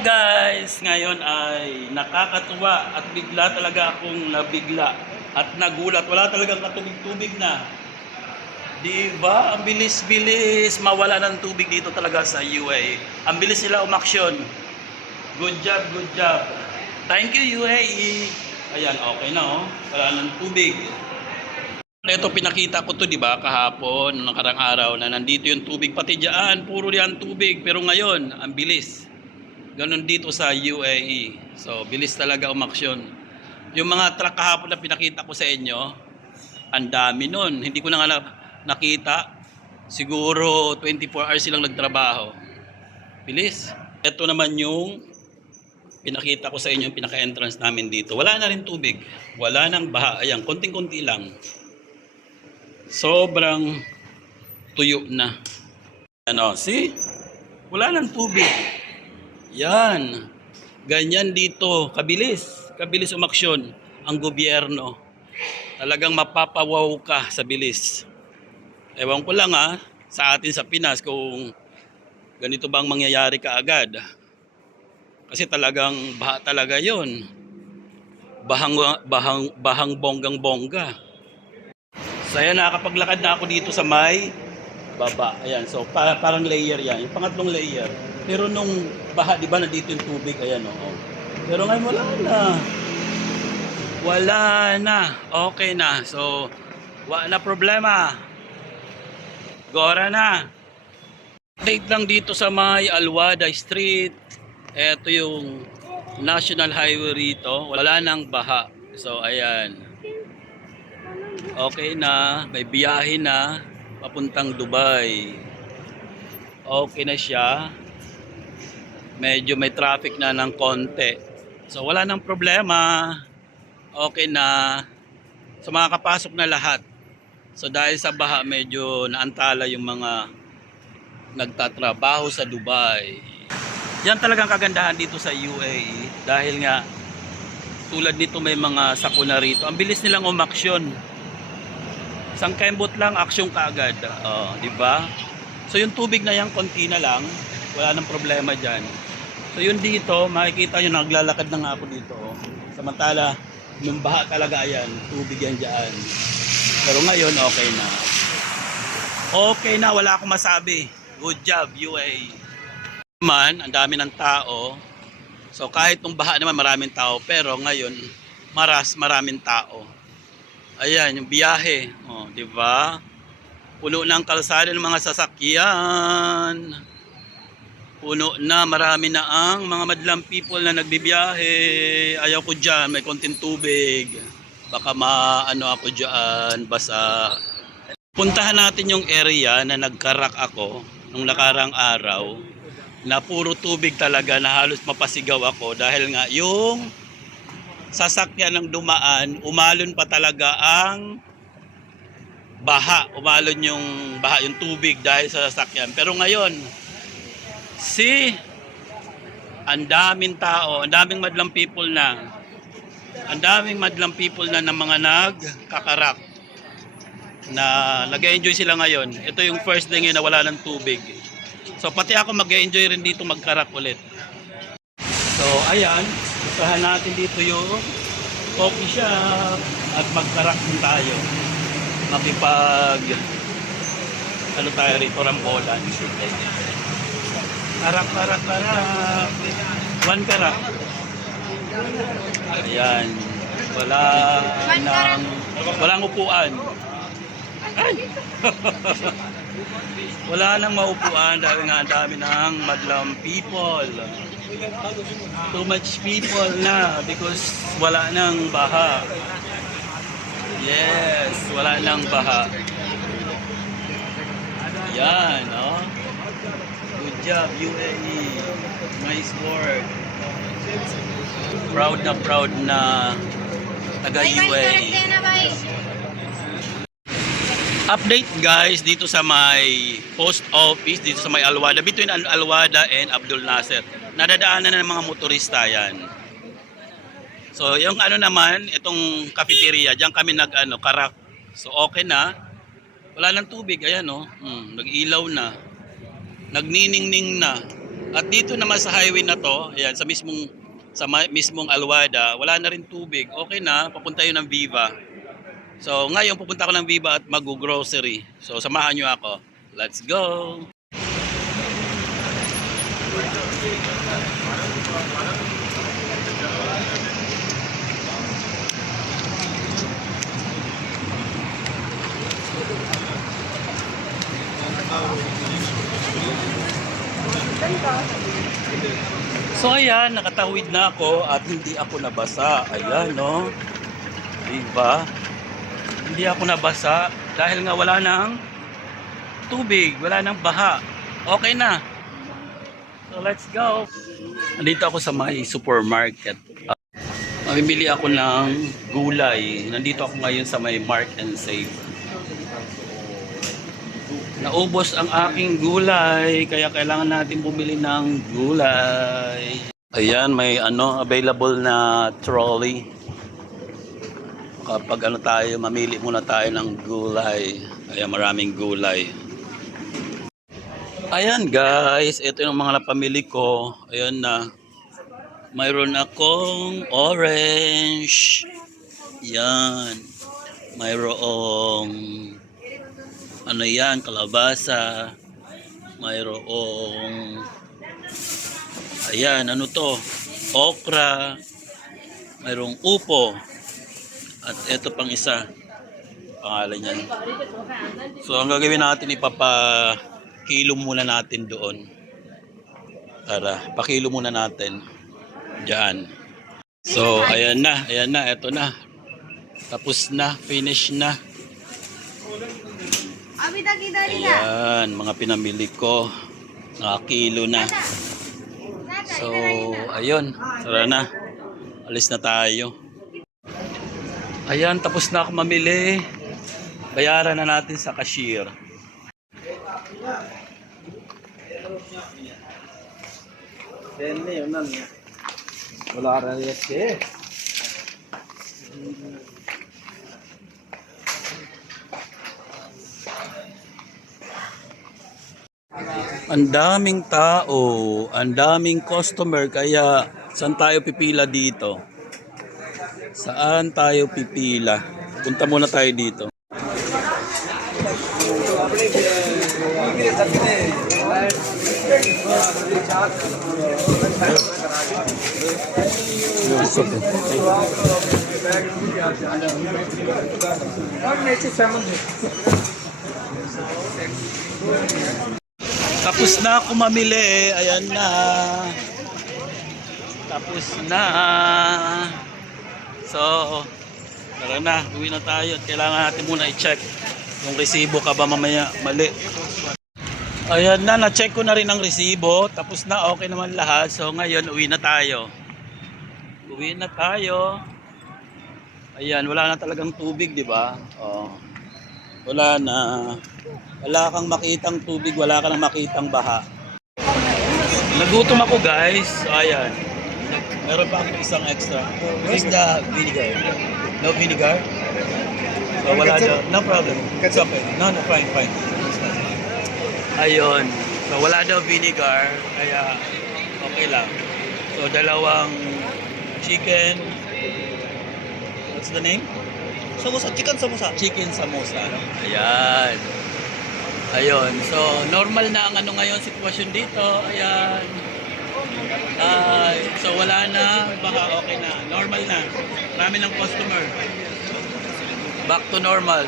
Hello guys! Ngayon ay nakakatuwa at bigla talaga akong nabigla at nagulat. Wala talagang katubig-tubig na. Diba? Ang bilis-bilis mawala ng tubig dito talaga sa UAE. Ang bilis nila umaksyon. Good job, good job. Thank you UAE. Ayan, okay na oh. Wala ng tubig. Ito pinakita ko to, di ba, kahapon, nakarang araw na nandito yung tubig pati diyan, puro diyan tubig. Pero ngayon, ang bilis. Ganon dito sa UAE. So, bilis talaga umaksyon. Yung mga truck kahapon na pinakita ko sa inyo, ang dami nun. Hindi ko na nga nakita. Siguro 24 hours silang nagtrabaho. Bilis. Ito naman yung pinakita ko sa inyo, yung pinaka-entrance namin dito. Wala na rin tubig. Wala nang baha. Ayan, konting-konti lang. Sobrang tuyo na. Ano, see? Wala nang tubig. Yan. Ganyan dito. Kabilis. Kabilis umaksyon ang gobyerno. Talagang mapapawaw ka sa bilis. Ewan ko lang sa atin sa Pinas kung ganito bang mangyayari kaagad. Kasi talagang baha talaga yon. Bahang bonggang-bongga. So ayan, nakakapaglakad na ako dito sa may baba. Ayan, so parang layer yan. Yung pangatlong layer. Pero nung baha, di ba, nandito yung tubig. Ayan, oh. Pero ngayon wala na. Wala na. Okay na. So, wala na problema. Gora na. Update lang dito sa may Al-Wada Street. Ito yung National Highway rito. Wala nang baha. So, ayan. Okay na. May biyahe na. Papuntang Dubai. Okay na siya. Medyo may traffic na ng konti. So wala nang problema. Okay na. So makakapasok na lahat. So dahil sa baha, medyo naantala yung mga nagtatrabaho sa Dubai. Yan talagang kagandahan dito sa UAE. Dahil nga tulad nito may mga sakuna rito. Ang bilis nilang umaksyon. Isang kembot lang, aksyon kaagad. Di ba? So yung tubig na yan, konti na lang. Wala nang problema dyan. So yun dito, makikita nyo, naglalakad na nga ako dito. Samantala, yung baha talaga ayan, tubig yan dyan. Pero ngayon, okay na. Okay na, wala akong masabi. Good job, UAE. Naman, ang dami ng tao. So kahit nung baha naman maraming tao, pero ngayon, maraming tao. Ayan, yung biyahe. Di ba? Puno ng kalsada ng mga sasakyan. Puno na, marami na ang mga madlang people na nagbibiyahe. Ayaw ko dyan, may konting tubig. Baka maano ako dyan, basa. Puntahan natin yung area na nagkarak ako nung nakarang araw. Na puro tubig talaga, na halos mapasigaw ako. Dahil nga yung sasakyan ng dumaan, umalon pa talaga ang baha. Umalon yung baha, yung tubig dahil sa sasakyan. Pero ngayon, ang daming tao, ang daming madlang people na. Ang daming madlang people na ng mga nagkakarak. Na nag-enjoy sila ngayon. Ito yung first day ngayon na wala ng tubig. So pati ako mag-enjoy rin dito magkarak ulit. So ayan, usahan natin dito yung coffee shop at magkarak din tayo. Makipag tayo rito, rambolan. Karak. One karak. Ayan. Walang upuan. Ay! Wala nang maupuan dahil nga ang dami ng madlang people. Too much people na because wala nang baha. Yes, wala nang baha. Yan, no? Good job, UAE. Nice work. Proud na taga-UAE. Update guys dito sa may post office, dito sa may Al-Wada, between Al-Wada and Abdul Nasser. Nadadaanan na ng mga motorista yan. So yung naman, itong cafeteria, diyan kami karak. So okay na. Wala nang tubig, ayan nag-ilaw na. Nagniningning na. At dito naman sa highway na to, ayan, mismong Alwada, wala na rin tubig. Okay na, papunta yun ng Viva. So ngayon pupunta ako ng Viva at mag-grocery. So samahan nyo ako. Let's go! So ayan, nakatawid na ako at hindi ako nabasa. Ayan, no? Diba? Hindi ako nabasa dahil nga wala nang tubig, wala nang baha. Okay na. So let's go. Nandito ako sa may supermarket. Mamimili ako ng gulay. Nandito ako ngayon sa may Mark and Save. Naubos ang aking gulay, kaya kailangan natin bumili ng gulay. Ayan, may available na trolley. Kapag mamili muna tayo ng gulay. Ayan, maraming gulay. Ayan guys, ito yung mga napamili ko. Ayan na. Mayroon akong orange. Yan. Mayroong kalabasa. Mayroong ayan, okra. Mayroong upo. At ito pang isa. Pangalan niyan. So ang gagawin natin, ipapakilo muna natin doon. Pakilo muna natin. Diyan. So ayan na, ito na. Tapos na, finish na. Ayan, mga pinamili ko. Nakakilo na. So, ayun. Tara na. Alis na tayo. Ayan, tapos na ako mamili. Bayaran na natin sa cashier. Wala rin yan. Ang daming tao, ang daming customer, kaya saan tayo pipila dito? Saan tayo pipila? Punta muna tayo dito. Tapos na ako mamili. Ayan na. Tapos na. So, tara na. Uwi na tayo. Kailangan natin muna i-check yung resibo ka ba mamaya mali. Ayan na. Na-check ko na rin ang resibo. Tapos na. Okay naman lahat. So, ngayon uwi na tayo. Uwi na tayo. Ayan. Wala na talagang tubig, di ba? Oh. Wala na. Wala kang makitang tubig, wala kang makitang baha. Nagutom ako guys. So ayan. Meron pa akong isang extra. Where's the vinegar? No vinegar? So wala daw. No problem. It's okay. No, fine. Ayun. So wala daw vinegar. Kaya okay lang. So dalawang chicken. What's the name? Samosa, chicken samosa. Chicken samosa. Ayan. Ayun, so normal na ang ngayon sitwasyon dito. Ayan. So wala na, baka okay na. Normal na. Marami ng customer. Back to normal.